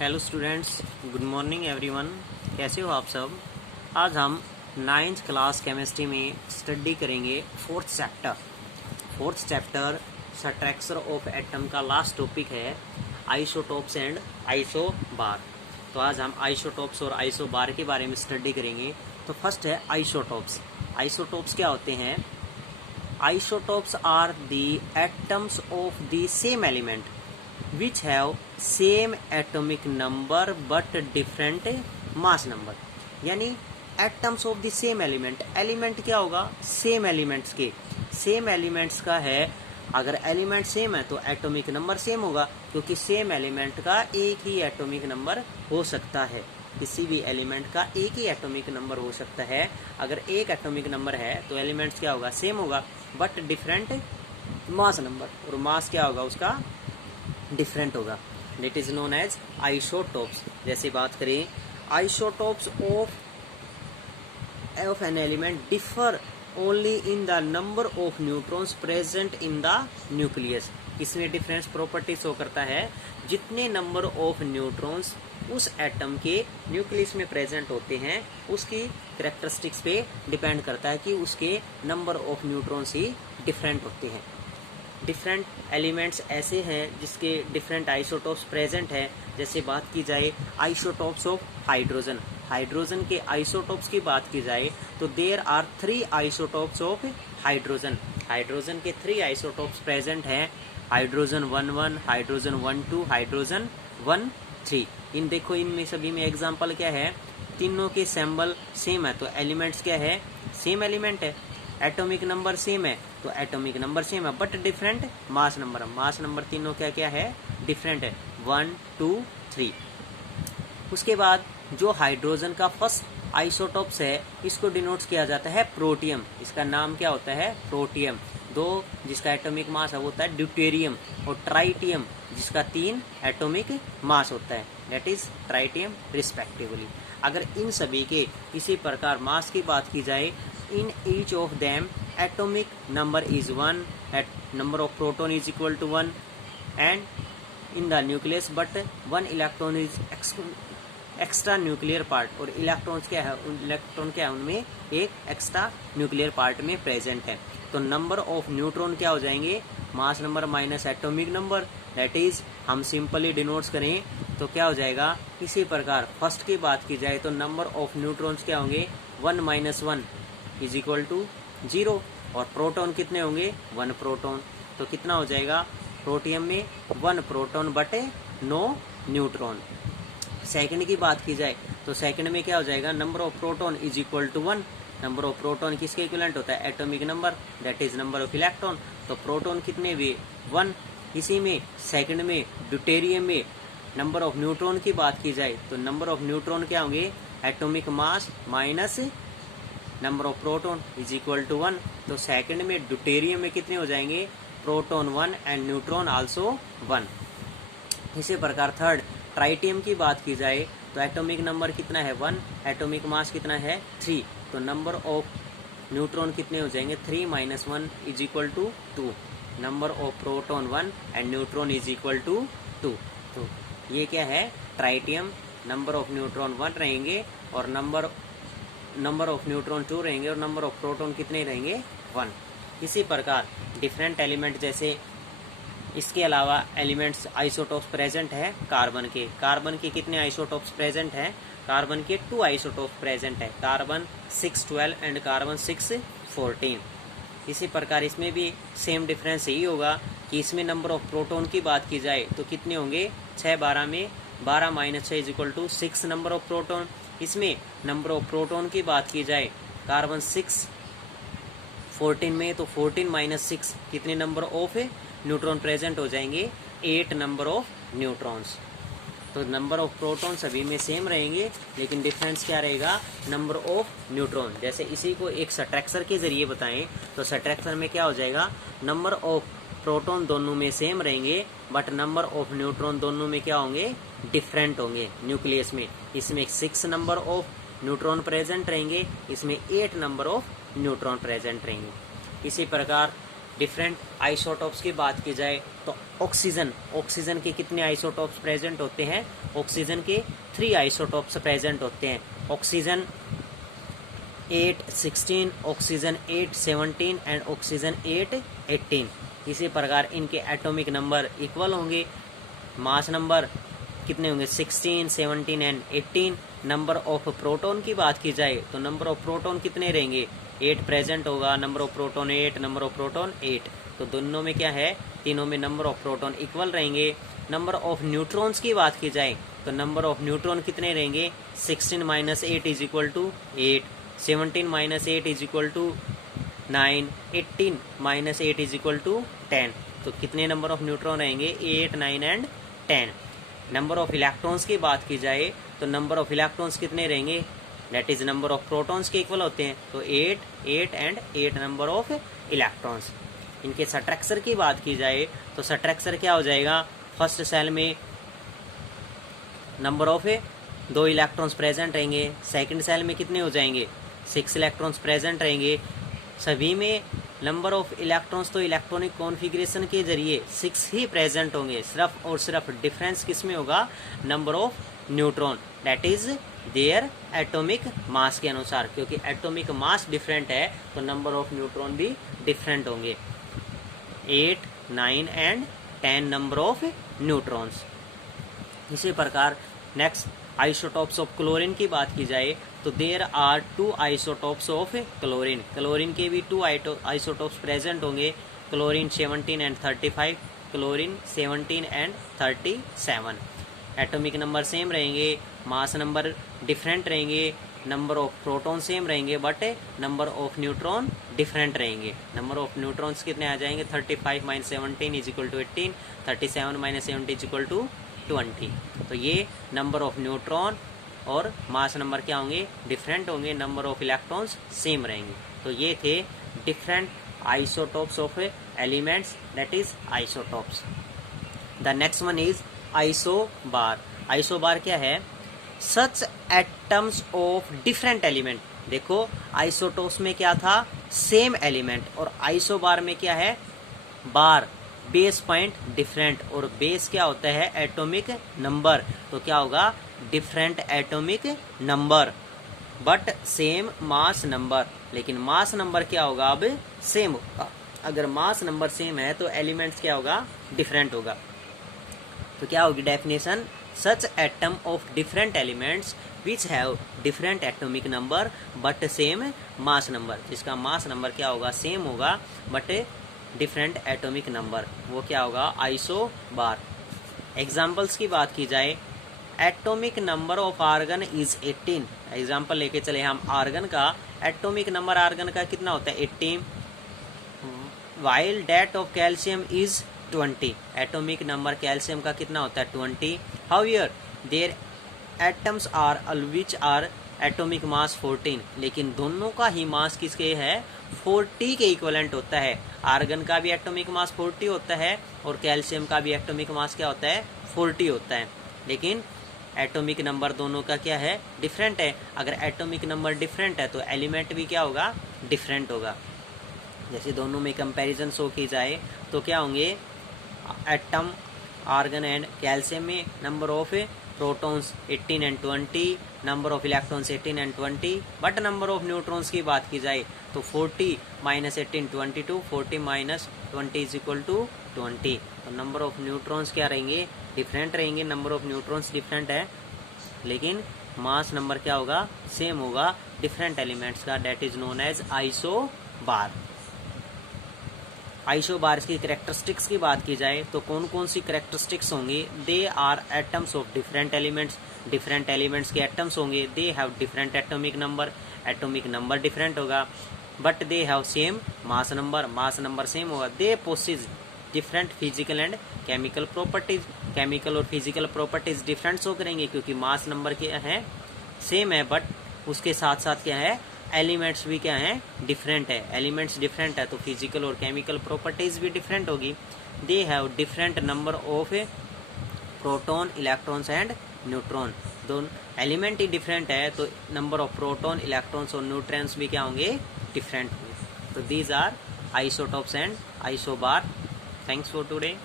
Hello students, good morning everyone. कैसे हो आप सब। आज हम 9th क्लास केमिस्ट्री में स्टडी करेंगे fourth chapter structure of atom का लास्ट टॉपिक है आइसोटोप्स एंड आइसोबार। तो आज हम आइसोटोप्स और आइसोबार के बारे में स्टडी करेंगे। तो फर्स्ट है आइसोटोप्स। आइसोटोप्स क्या होते हैं? Isotopes are the atoms of the same element which have same atomic number but different mass number। यानी atoms of the same element. Element क्या होगा? सेम एलिमेंट्स के। सेम एलिमेंट्स का है, अगर एलिमेंट सेम है तो एटॉमिक नंबर सेम होगा, क्योंकि सेम एलिमेंट का एक ही एटॉमिक नंबर हो सकता है। किसी भी एलिमेंट का एक ही एटॉमिक नंबर हो सकता है। अगर एक एटॉमिक नंबर है तो एलिमेंट्स क्या होगा? सेम होगा, बट डिफरेंट मास नंबर, और मास क्या होगा उसका? डिफरेंट होगा। That is known as isotopes. जैसे बात करें, isotopes of an element differ only in the number of neutrons present in the nucleus. इसमें डिफरेंस प्रॉपर्टी शो करता है, जितने नंबर ऑफ न्यूट्रॉन्स उस एटम के न्यूक्लियस में प्रेजेंट होते हैं उसकी कैरेक्टरिस्टिक्स पे डिपेंड करता है कि उसके number of neutrons he different होते हैं। डिफरेंट एलिमेंट्स ऐसे हैं जिसके डिफरेंट आइसोटोप्स प्रेजेंट है। जैसे बात की जाए आइसोटोप्स ऑफ हाइड्रोजन। हाइड्रोजन के आइसोटोप्स की बात की जाए तो there are 3 isotopes of hydrogen. Hydrogen के 3 आइसोटोप्स प्रेजेंट हैं, हाइड्रोजन 1,1, हाइड्रोजन 1,2, हाइड्रोजन 1,3। इन देखो, इनमें सभी में एग्जाम्पल क्या है? तीनों के सिंबल सेम है तो एलिमेंट्स क्या है? सेम एलिमेंट है। एटॉमिक नंबर सेम है तो एटॉमिक नंबर सेम है, but different mass number. Mass number तीनों क्या क्या है? डिफरेंट है, 1, 2, 3। उसके बाद जो हाइड्रोजन का फर्स्ट आइसोटोप्स है, इसको डिनोट किया जाता है प्रोटियम। इसका नाम क्या होता है? प्रोटियम। दो जिसका एटॉमिक मास है वो होता है ड्यूटेरियम, और ट्राइटियम जिसका 3 एटॉमिक मास होता है, दैट इज ट्राइटियम रिस्पेक्टिवली। अगर इन सभी के इसी प्रकार मास की बात की जाए, in each of them atomic number is 1, number of proton is equal to 1 and in the nucleus, but 1 electron is extra nuclear part, और इलेक्ट्रॉन्स क्या है? इलेक्ट्रॉन क्या है? उनमें एक एक्स्ट्रा न्यूक्लियर पार्ट में प्रेजेंट है। तो नंबर ऑफ न्यूट्रॉन क्या हो जाएंगे? Mass number minus atomic number, that is हम सिंपली डिनोट्स करें तो क्या हो जाएगा? इसी प्रकार फर्स्ट की बात की जाए तो नंबर ऑफ न्यूट्रॉन्स क्या होंगे? 1 - 1 इज इक्वल टू 0, और प्रोटॉन कितने होंगे? 1 प्रोटॉन। तो कितना हो जाएगा? प्रोटियम में 1 प्रोटॉन बटे 9 न्यूट्रॉन। सेकंड की बात की जाए तो सेकंड में क्या हो जाएगा? Number of proton is equal to 1। Number of proton किसके इक्विवेलेंट होता है? Atomic number, that is number of electron. तो प्रोटॉन कितने हुए? 1। इसी में सेकंड में ड्यूटेरियम में नंबर ऑफ न्यूट्रॉन की बात की जाए तो नंबर ऑफ न्यूट्रॉन क्या होंगे? Atomic mass minus number of proton is equal to 1। तो सेकंड में ड्यूटेरियम में कितने हो जाएंगे? Proton 1 and neutron also 1। इसी प्रकार थर्ड ट्राइटियम की बात की जाए तो एटॉमिक नंबर कितना है? 1, एटॉमिक मास कितना है? 3। तो नंबर ऑफ न्यूट्रॉन कितने हो जाएंगे? 3 - 1 is equal to 2। Number of proton 1 and neutron is equal to 2। तो ये क्या है? ट्राइटियम। नंबर ऑफ न्यूट्रॉन 1 रहेंगे, और नंबर ऑफ न्यूट्रॉन 2 रहेंगे, और नंबर ऑफ प्रोटॉन कितने रहेंगे? 1। इसी प्रकार डिफरेंट एलिमेंट, जैसे इसके अलावा एलिमेंट्स आइसोटोप्स प्रेजेंट है कार्बन के। कार्बन के कितने आइसोटोप्स प्रेजेंट हैं? कार्बन के 2 आइसोटोप्स प्रेजेंट है, कार्बन 612 एंड कार्बन 614। इसी प्रकार इसमें भी सेम डिफरेंस यही होगा कि इसमें नंबर ऑफ प्रोटॉन की बात की जाए तो कितने होंगे? 6 12 में 12 - 6 is equal to 6 number of proton. इसमें नंबर ऑफ प्रोटॉन की बात की जाए कार्बन 6 14 में तो 14 - 6 कितने नंबर ऑफ न्यूट्रॉन प्रेजेंट हो जाएंगे? 8 नंबर ऑफ न्यूट्रॉन्स। तो नंबर ऑफ प्रोटॉन सभी में सेम रहेंगे, लेकिन डिफरेंस क्या रहेगा? Number of neutron. जैसे इसी को एक स्ट्रक्चर के जरिए बताएं तो स्ट्रक्चर में क्या हो जाएगा? नंबर ऑफ प्रोटॉन दोनों में सेम रहेंगे, बट नंबर ऑफ न्यूट्रॉन दोनों में क्या होंगे? डिफरेंट होंगे न्यूक्लियस में। इसमें 6 नंबर ऑफ न्यूट्रॉन प्रेजेंट रहेंगे, इसमें 8 नंबर ऑफ न्यूट्रॉन प्रेजेंट रहेंगे। इसी प्रकार डिफरेंट आइसोटॉप्स की बात की जाए तो ऑक्सीजन के कितने आइसोटॉप्स प्रेजेंट होते हैं? ऑक्सीजन के 3 आइसोटॉप्स प्रेजेंट होते हैं। Oxygen 8-16, oxygen 8-17 and oxygen 8-18। इसी प्रकार इनके एटॉमिक नंबर इक्वल होंगे। मास नंबर कितने होंगे? 16, 17 एंड 18। नंबर ऑफ प्रोटॉन की बात की जाए तो नंबर ऑफ प्रोटॉन कितने रहेंगे? 8 प्रेजेंट होगा। Number of proton 8, number of proton 8। तो दोनों में क्या है? तीनों में नंबर ऑफ प्रोटॉन इक्वल रहेंगे। नंबर ऑफ न्यूट्रॉन्स की बात की जाए तो नंबर ऑफ न्यूट्रॉन कितने रहेंगे? 16 - 8 is equal to 8, 17 - 8 is equal to 9, 18 - 8 is equal to 10। तो कितने नंबर ऑफ न्यूट्रॉन रहेंगे? 8, 9 एंड 10। नंबर ऑफ इलेक्ट्रॉन्स की बात की जाए तो नंबर ऑफ इलेक्ट्रॉन्स कितने रहेंगे? That is number of protons के इक्वल होते हैं। तो 8, 8 एंड 8 नंबर ऑफ इलेक्ट्रॉन्स। इनके स्ट्रक्चर की बात की जाए तो स्ट्रक्चर क्या हो जाएगा? फर्स्ट सेल में नंबर ऑफ 2 इलेक्ट्रॉन्स प्रेजेंट रहेंगे। सेकंड सेल में कितने हो जाएंगे? 6 इलेक्ट्रॉन्स प्रेजेंट रहेंगे। सभी में नंबर ऑफ इलेक्ट्रॉन्स तो इलेक्ट्रॉनिक कॉन्फ़िगरेशन के जरिए 6 ही प्रेजेंट होंगे। सिर्फ और सिर्फ डिफरेंस किस में होगा? Number of neutron, that is their atomic mass के अनुसार। क्योंकि एटॉमिक मास डिफरेंट है तो नंबर ऑफ न्यूट्रॉन भी डिफरेंट होंगे। 8, 9 एंड 10 नंबर ऑफ न्यूट्रॉन्स। इसी प्रकार नेक्स्ट आइसोटॉप्स ऑफ क्लोरीन की बात की जाए तो there are 2 isotopes of chlorine. Chlorine के भी 2 आइसोटॉप्स प्रेजेंट होंगे। Chlorine 17 and 35, chlorine 17 and 37। Atomic number same रहेंगे, मास नंबर डिफरेंट रहेंगे, नंबर ऑफ प्रोटॉन सेम रहेंगे but number of neutron different रहेंगे। नंबर ऑफ न्यूट्रॉन्स कितने आ जाएंगे? 35 - 17 is equal to 18, 37 - 70 is equal to 20। तो ये नंबर ऑफ न्यूट्रॉन और मास नंबर क्या होंगे? डिफरेंट होंगे। नंबर ऑफ इलेक्ट्रॉन्स सेम रहेंगे। तो ये थे different isotopes of elements, that is isotopes. The next one is isobar. Isobar क्या है? सच एटम्स ऑफ डिफरेंट एलिमेंट। देखो आइसोटॉप्स में क्या था? Same element. और आइसोबार में क्या है? बार, बेस पॉइंट डिफरेंट। और बेस क्या होता है? Atomic number. तो क्या होगा? Different atomic number but same mass number. लेकिन मास नंबर क्या होगा? अब सेम होगा। अगर मास नंबर सेम है तो एलिमेंट्स क्या होगा? डिफरेंट होगा। तो क्या होगी definition? Such atom of different elements which have different atomic number but same mass number. जिसका मास नंबर क्या होगा? सेम होगा बट डिफरेंट एटॉमिक नंबर, वो क्या होगा? आइसोबार। एग्जाम्पल्स की बात की जाए, atomic number of argon is 18। Example लेके चले हम आर्गन का। एटॉमिक नंबर आर्गन का कितना होता है? 18। While that of calcium is 20। Atomic number calcium का कितना होता है? 20। However there atoms are which are atomic mass 14। लेकिन दोनों का ही मास किसके है? 40 के इक्वलेंट होता है। आर्गन का भी एटॉमिक मास 40 होता है और कैल्शियम का भी एटॉमिक मास क्या होता है? 40 होता है। लेकिन एटॉमिक नंबर दोनों का क्या है? डिफरेंट है। अगर एटॉमिक नंबर डिफरेंट है तो एलिमेंट भी क्या होगा? डिफरेंट होगा। जैसे दोनों में कंपैरिजन शो की जाए तो क्या होंगे? एटम आर्गन एंड कैल्शियम में number of protons 18 and 20, number of electrons 18 and 20। But number of neutrons की बात की जाए तो 40 - 18 22, 40 - 20 इज इक्वल टू 20। तो नंबर ऑफ न्यूट्रॉन्स क्या रहेंगे? डिफरेंट रहेंगे। नंबर ऑफ न्यूट्रॉन्स डिफरेंट है लेकिन मास नंबर क्या होगा? सेम होगा डिफरेंट एलिमेंट्स का, that is known as isobar. Isobar की कैरेक्टरिस्टिक्स की बात की जाए तो कौन कौन सी कैरेक्टरिस्टिक्स होंगी? They are atoms of different elements. Different elements के एटम्स होंगे। They have different atomic number. Atomic number different होगा but they have same mass number. Mass number same होगा। They possess different physical and chemical properties. Chemical और physical properties different show करेंगे क्योंकि mass number क्या है? Same है but उसके साथ साथ क्या है? एलिमेंट्स भी क्या है? डिफरेंट है। एलिमेंट्स डिफरेंट है तो फिजिकल और केमिकल प्रॉपर्टीज भी डिफरेंट होगी। They have different number of proton, electrons and neutron. दोनों एलिमेंट ही डिफरेंट है तो नंबर ऑफ प्रोटॉन, इलेक्ट्रॉन्स और न्यूट्रॉन्स भी क्या होंगे? डिफरेंट होंगे। तो these are isotopes and isobar. Thanks for today.